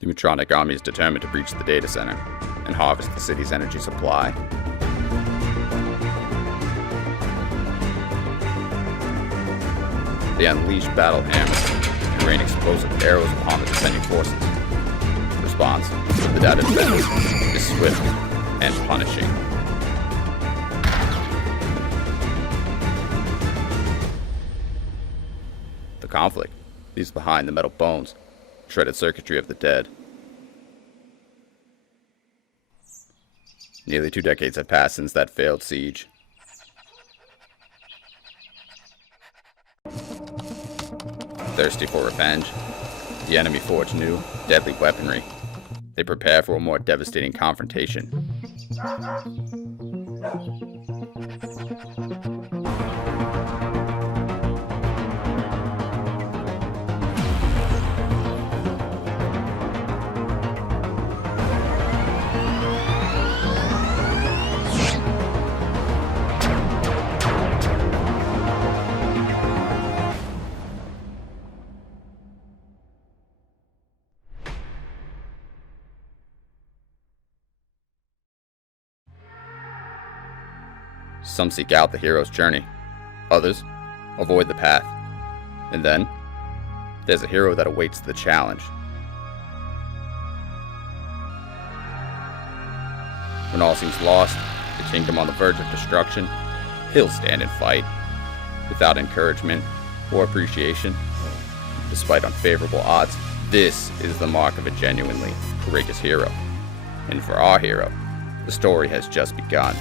The Mutronic army is determined to breach the data center and harvest the city's energy supply. They unleash battle hammers and rain explosive arrows upon the defending forces. The response of the data defenders is swift and punishing. The conflict leaves behind the metal bones, shredded circuitry of the dead. Nearly 2 decades have passed since that failed siege. Thirsty for revenge, the enemy forge new, deadly weaponry. They prepare for a more devastating confrontation. Some seek out the hero's journey, others avoid the path. And then, there's a hero that awaits the challenge. When all seems lost, the kingdom on the verge of destruction, he'll stand and fight, without encouragement or appreciation. Despite unfavorable odds, this is the mark of a genuinely courageous hero. And for our hero, the story has just begun.